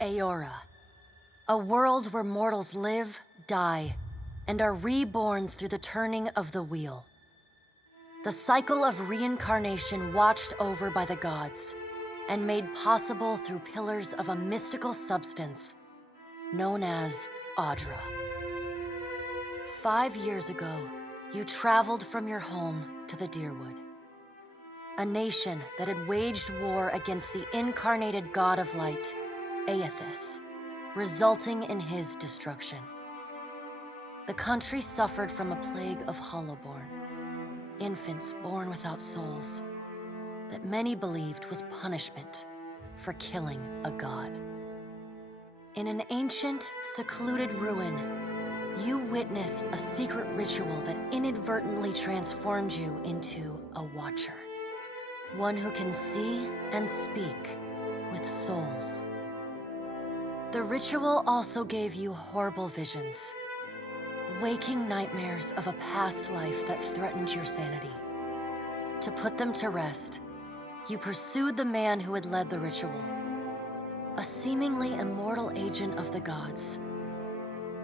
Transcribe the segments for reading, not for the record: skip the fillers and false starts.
Aora, a world where mortals live, die, and are reborn through the turning of the wheel. The cycle of reincarnation watched over by the gods, and made possible through pillars of a mystical substance known as Audra. 5 years ago, you traveled from your home to the Deerwood, a nation that had waged war against the incarnated god of light, Aethys, resulting in his destruction. The country suffered from a plague of hollowborn, infants born without souls, that many believed was punishment for killing a god. In an ancient, secluded ruin, you witnessed a secret ritual that inadvertently transformed you into a watcher. One who can see and speak with souls. The ritual also gave you horrible visions, waking nightmares of a past life that threatened your sanity. To put them to rest, you pursued the man who had led the ritual, a seemingly immortal agent of the gods,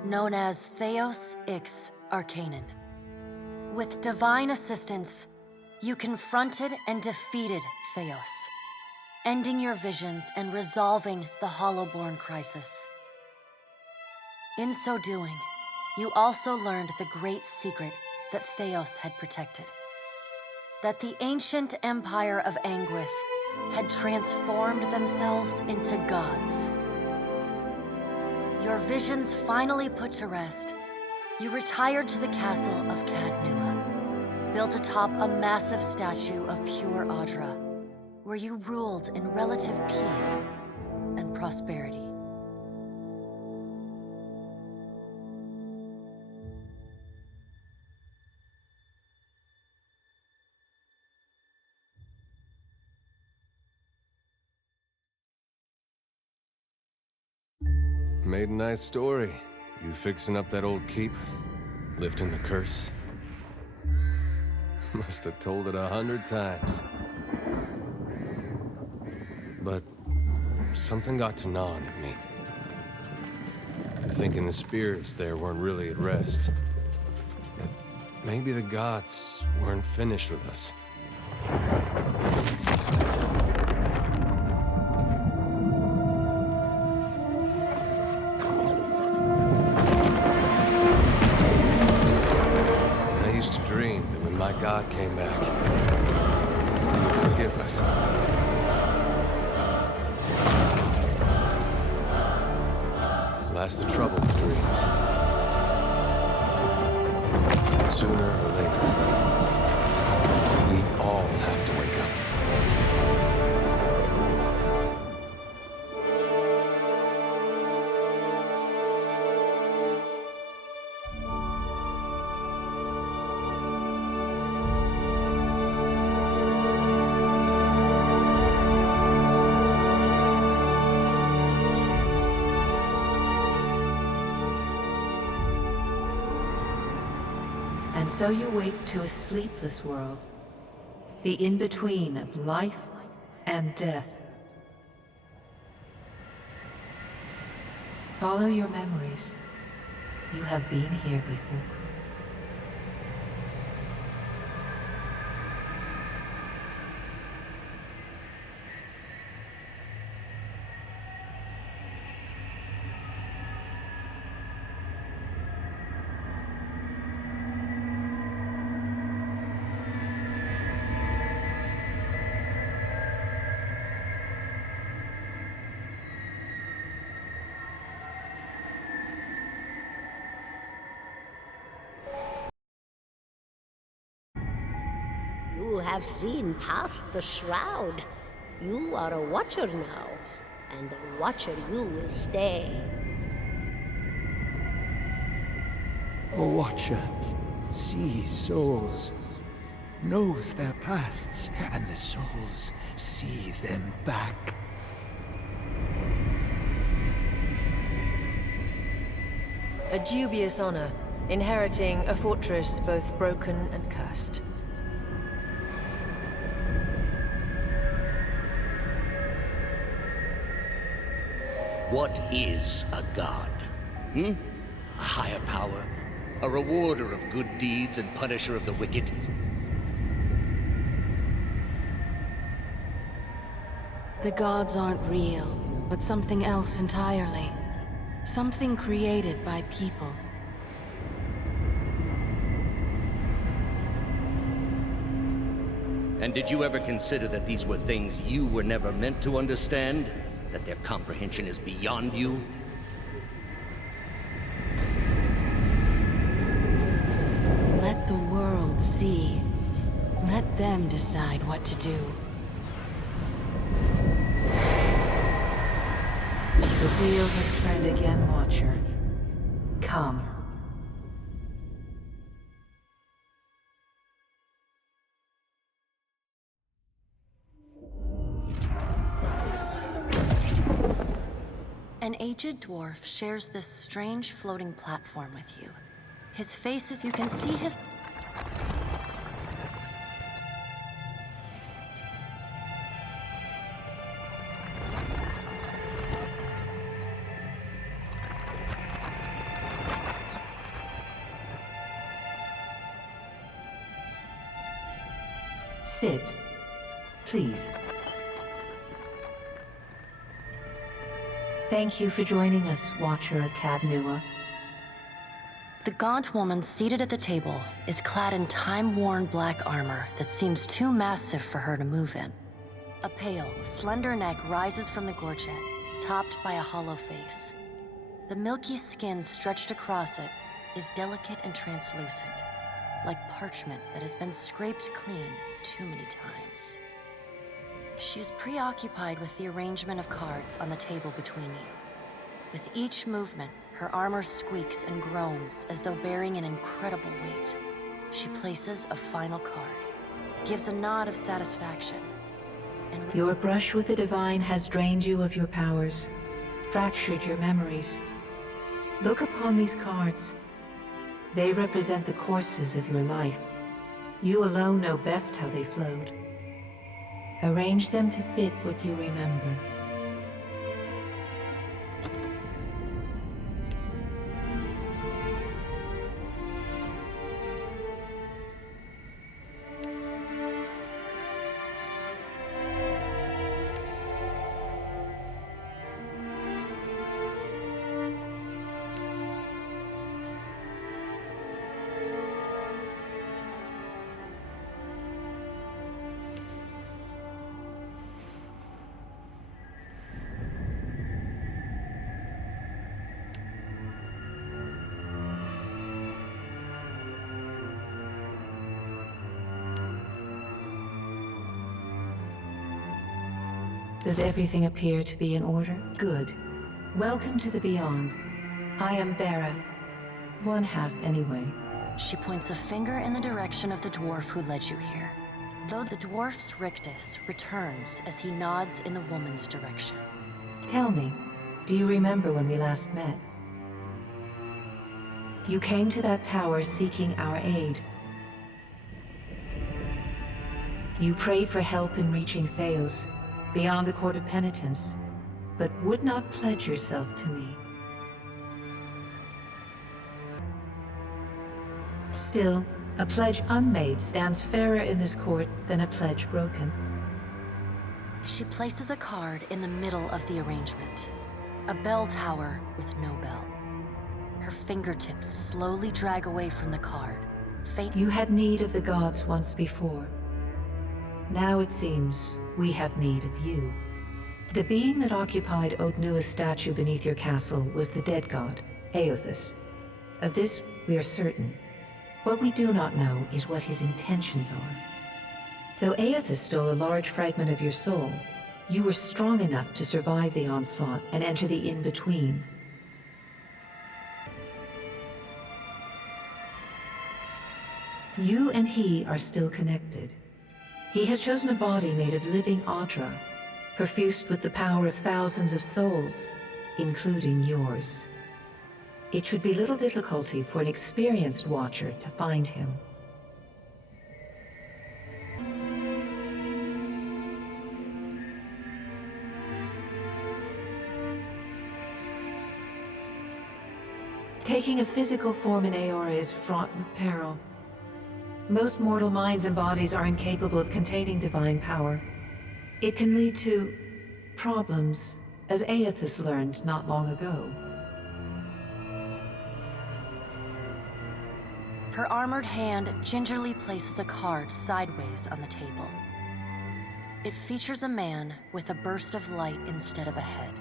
known as Theos Ix Arcanon. With divine assistance, you confronted and defeated Theos, ending your visions and resolving the Hollowborn crisis. In so doing, you also learned the great secret that Theos had protected. That the ancient empire of Anguith had transformed themselves into gods. Your visions finally put to rest, you retired to the castle of Cadnua, built atop a massive statue of pure Audra, where you ruled in relative peace and prosperity. Made a nice story. You fixing up that old keep? Lifting the curse? Must have told it 100 times. But something got to gnawing at me. Thinking the spirits there weren't really at rest. That maybe the gods weren't finished with us. My God came back. He would forgive us. Last the trouble with dreams. Sooner or later, we all have to wake up. So you wake to a sleepless world, the in-between of life and death. Follow your memories. You have been here before. You have seen past the shroud. You are a watcher now, and a watcher you will stay. A watcher sees souls, knows their pasts, and the souls see them back. A dubious honor, inheriting a fortress both broken and cursed. What is a god? A higher power? A rewarder of good deeds and punisher of the wicked? The gods aren't real, but something else entirely. Something created by people. And did you ever consider that these were things you were never meant to understand? That their comprehension is beyond you? Let the world see. Let them decide what to do. The wheel has turned again, Watcher. Come. An aged dwarf shares this strange floating platform with you. His face is... you can see his... Sit. Please. Thank you for joining us, Watcher of Cadnua. The gaunt woman seated at the table is clad in time-worn black armor that seems too massive for her to move in. A pale, slender neck rises from the gorget, topped by a hollow face. The milky skin stretched across it is delicate and translucent, like parchment that has been scraped clean too many times. She is preoccupied with the arrangement of cards on the table between you. With each movement, her armor squeaks and groans as though bearing an incredible weight. She places a final card, gives a nod of satisfaction, and... Your brush with the divine has drained you of your powers, fractured your memories. Look upon these cards. They represent the courses of your life. You alone know best how they flowed. Arrange them to fit what you remember. Does everything appear to be in order? Good. Welcome to the Beyond. I am Bera. One half, anyway. She points a finger in the direction of the dwarf who led you here. Though the dwarf's rictus returns as he nods in the woman's direction. Tell me, do you remember when we last met? You came to that tower seeking our aid. You prayed for help in reaching Theos, beyond the Court of Penitence, but would not pledge yourself to me. Still, a pledge unmade stands fairer in this court than a pledge broken. She places a card in the middle of the arrangement. A bell tower with no bell. Her fingertips slowly drag away from the card. You had need of the gods once before. Now it seems we have need of you. The being that occupied Odnua's statue beneath your castle was the dead god, Aothus. Of this we are certain. What we do not know is what his intentions are. Though Aothus stole a large fragment of your soul, you were strong enough to survive the onslaught and enter the in-between. You and he are still connected. He has chosen a body made of living otra, perfused with the power of thousands of souls, including yours. It should be little difficulty for an experienced watcher to find him. Taking a physical form in Aora is fraught with peril. Most mortal minds and bodies are incapable of containing divine power. It can lead to problems, as Aethys learned not long ago. Her armored hand gingerly places a card sideways on the table. It features a man with a burst of light instead of a head.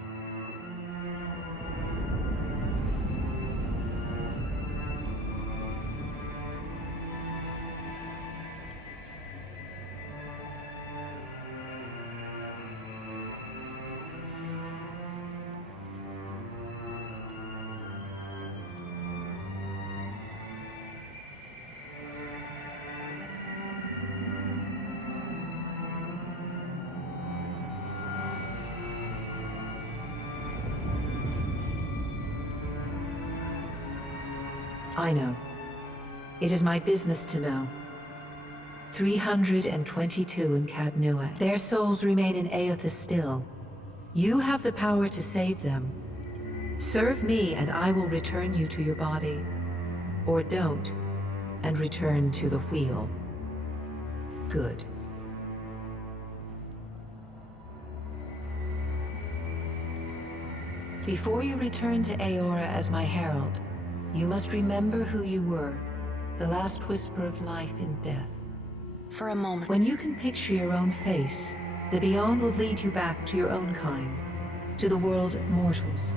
I know. It is my business to know. 322 in Cadnua. Their souls remain in Aethys still. You have the power to save them. Serve me and I will return you to your body. Or don't, and return to the wheel. Good. Before you return to Aora as my herald, you must remember who you were, the last whisper of life in death. For a moment, When you can picture your own face, the Beyond will lead you back to your own kind, to the world of mortals.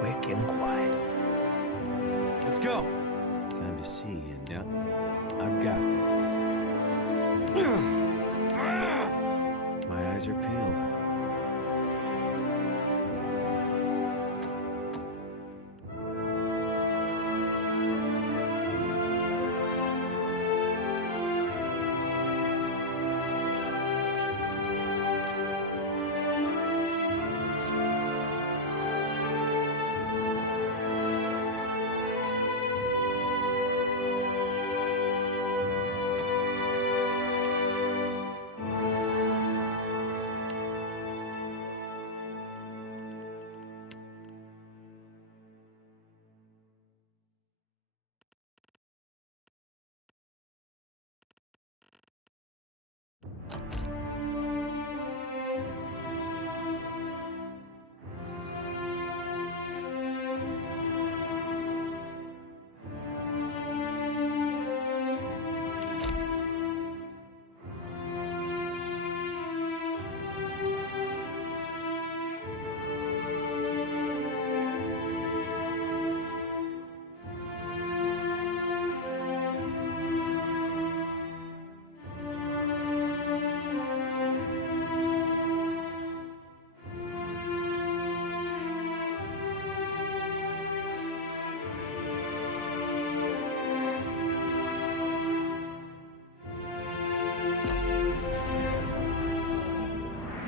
quick and quiet. Let's go. Time to see, and I've got this. My eyes are peeled.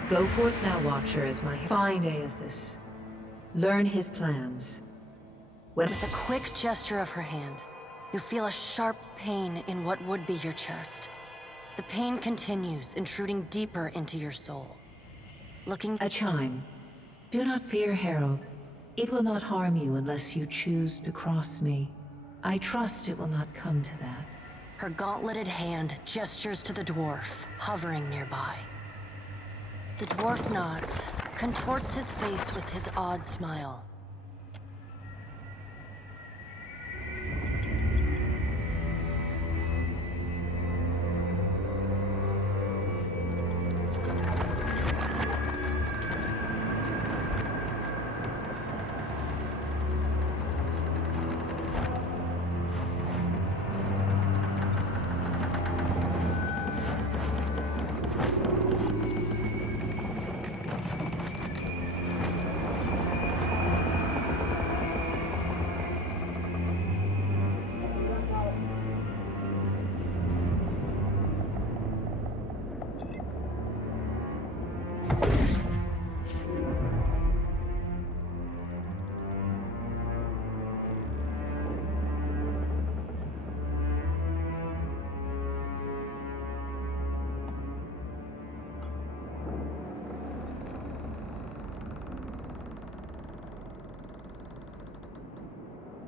Go forth now, Watcher, as my... Find Aethys. Learn his plans. With a quick gesture of her hand, you feel a sharp pain in what would be your chest. The pain continues, intruding deeper into your soul. Looking... A chime. Do not fear, Herald. It will not harm you unless you choose to cross me. I trust it will not come to that. Her gauntleted hand gestures to the dwarf, hovering nearby. The dwarf nods, contorts his face with his odd smile.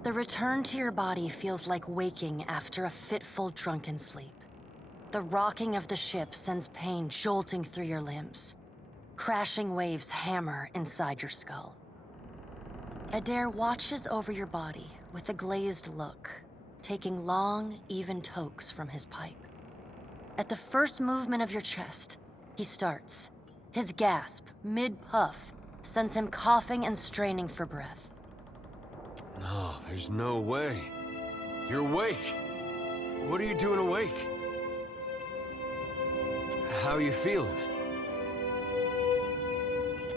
The return to your body feels like waking after a fitful drunken sleep. The rocking of the ship sends pain jolting through your limbs. Crashing waves hammer inside your skull. Adair watches over your body with a glazed look, taking long, even tokes from his pipe. At the first movement of your chest, he starts. His gasp, mid-puff, sends him coughing and straining for breath. No, there's no way. You're awake. What are you doing awake? How are you feeling?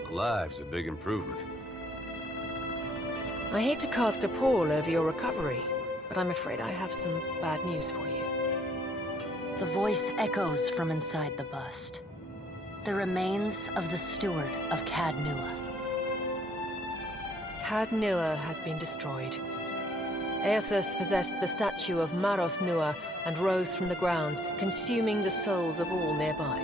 Alive's a big improvement. I hate to cast a pall over your recovery, but I'm afraid I have some bad news for you. The voice echoes from inside the bust. The remains of the steward of Cad Nua. Cad Nua has been destroyed. Aethys possessed the statue of Maros Nua and rose from the ground, consuming the souls of all nearby.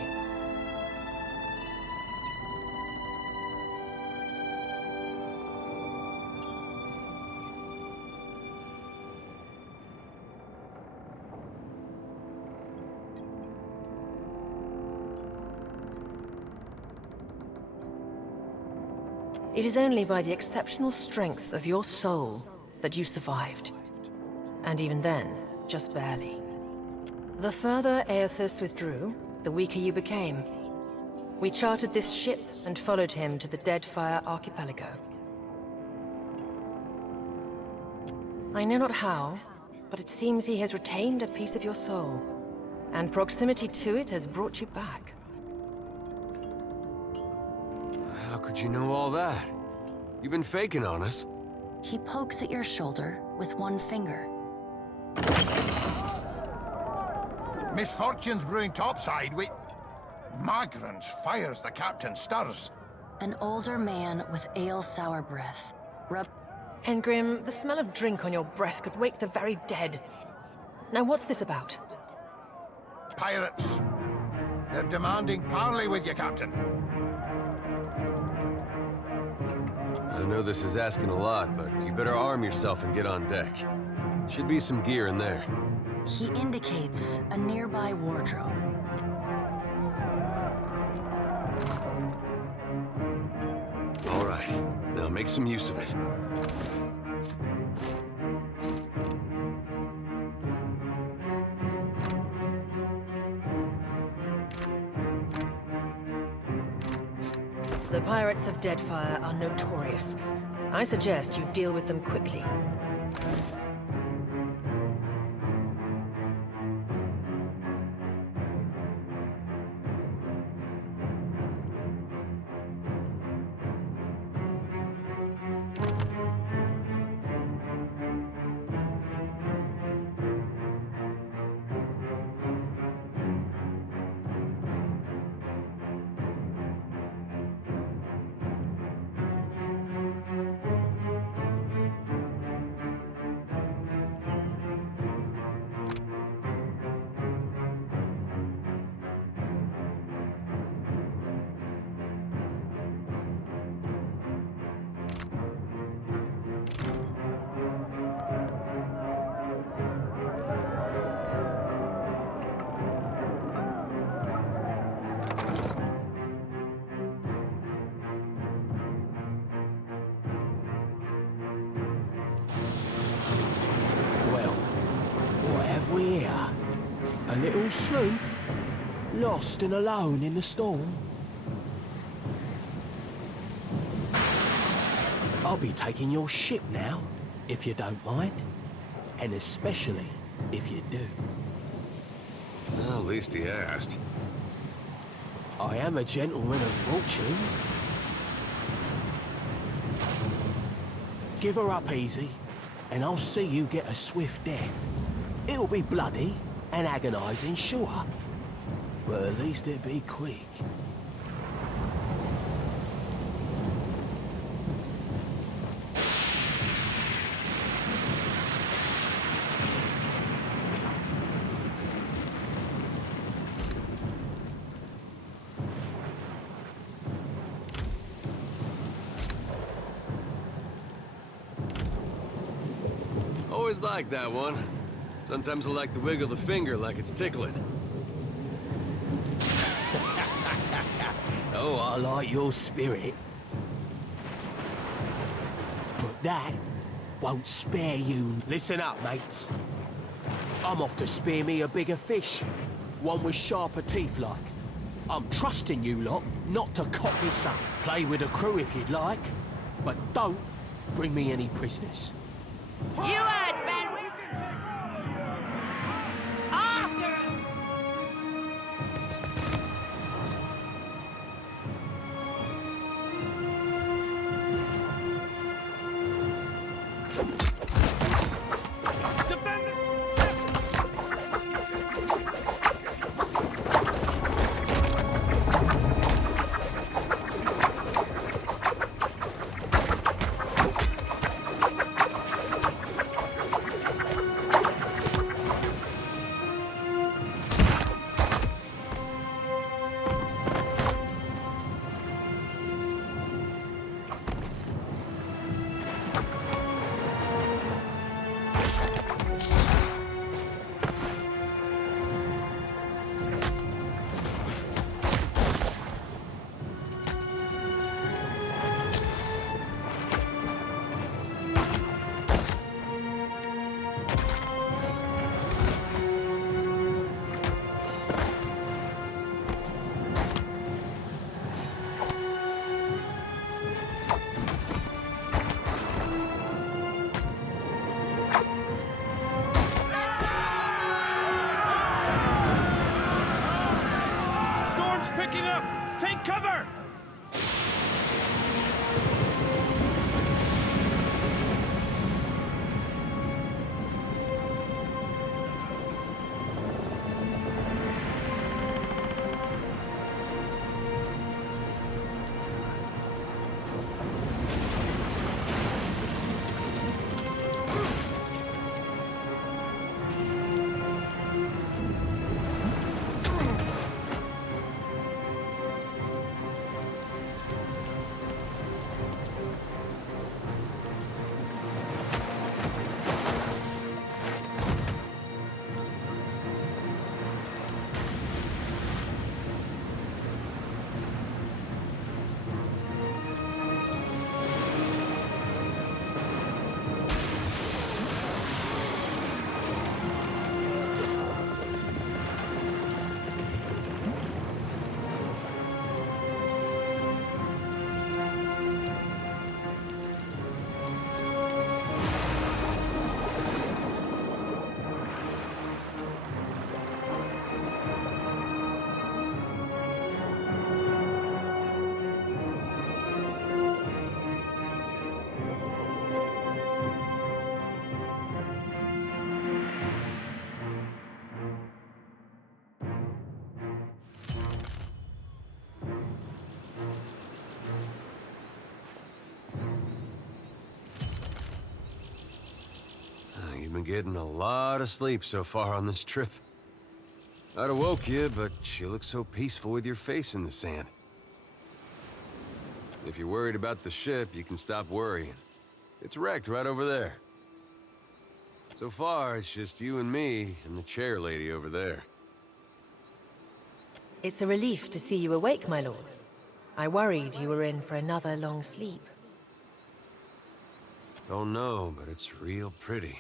It is only by the exceptional strength of your soul that you survived. And even then, just barely. The further Aethys withdrew, the weaker you became. We chartered this ship and followed him to the Deadfire archipelago. I know not how, but it seems he has retained a piece of your soul, and proximity to it has brought you back. How could you know all that? You've been faking on us. He pokes at your shoulder with one finger. Misfortune's brewing topside. Migrants fires the captain stirs. An older man with ale-sour breath. Engrim, the smell of drink on your breath could wake the very dead. Now what's this about? Pirates. They're demanding parley with you, Captain. I know this is asking a lot, but you better arm yourself and get on deck. Should be some gear in there. He indicates a nearby wardrobe. All right, now make some use of it. The pirates of Deadfire are notorious. I suggest you deal with them quickly. we here? A little sloop? Lost and alone in the storm? I'll be taking your ship now, if you don't mind. And especially if you do. Well, at least he asked. I am a gentleman of fortune. Give her up easy, and I'll see you get a swift death. It'll be bloody and agonizing, sure. But at least it'll be quick. Always like that one. Sometimes I like to wiggle the finger like it's tickling. Oh, I like your spirit. But that won't spare you. Listen up, mates. I'm off to spear me a bigger fish. One with sharper teeth like. I'm trusting you lot not to cock this up. Play with the crew if you'd like, but don't bring me any prisoners. You had been after him! been getting a lot of sleep so far on this trip. I'd have woke you, but you look so peaceful with your face in the sand. If you're worried about the ship, you can stop worrying. It's wrecked right over there. So far, it's just you and me and the chair lady over there. It's a relief to see you awake, my lord. I worried you were in for another long sleep. Don't know, but it's real pretty.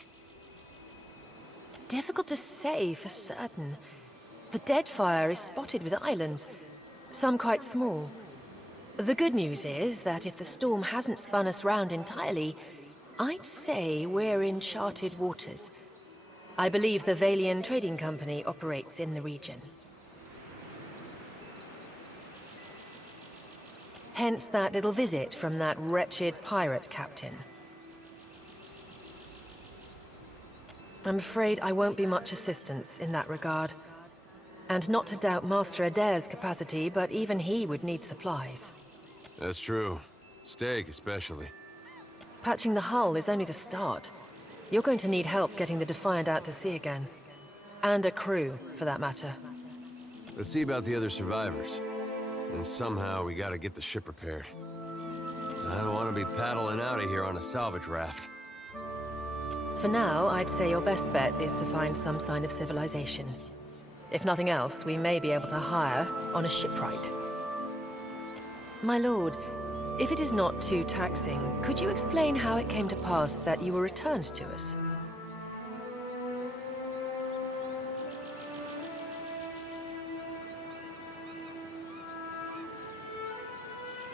Difficult to say for certain. The Deadfire is spotted with islands, some quite small. The good news is that if the storm hasn't spun us round entirely, I'd say we're in charted waters. I believe the Valian Trading Company operates in the region. Hence that little visit from that wretched pirate captain. I'm afraid I won't be much assistance in that regard. And not to doubt Master Adair's capacity, but even he would need supplies. That's true. Steak, especially. Patching the hull is only the start. You're going to need help getting the Defiant out to sea again. And a crew, for that matter. Let's see about the other survivors. And somehow we gotta get the ship repaired. I don't want to be paddling out of here on a salvage raft. For now, I'd say your best bet is to find some sign of civilization. If nothing else, we may be able to hire on a shipwright. My lord, if it is not too taxing, could you explain how it came to pass that you were returned to us?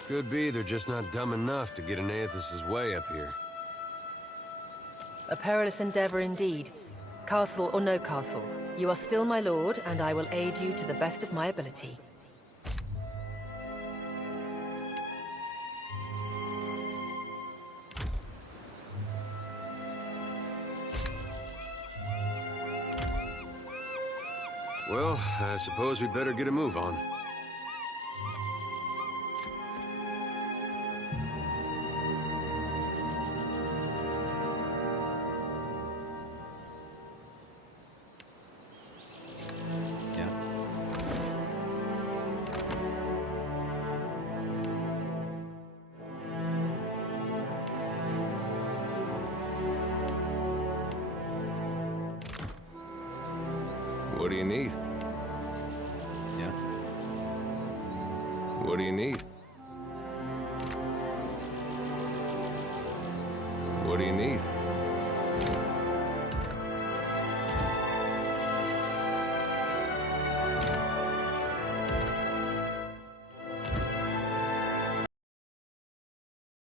Could be they're just not dumb enough to get in Aethys' way up here. A perilous endeavor indeed. Castle or no castle, you are still my lord, and I will aid you to the best of my ability. Well, I suppose we better get a move on. What do you need? Yeah. What do you need? What do you need?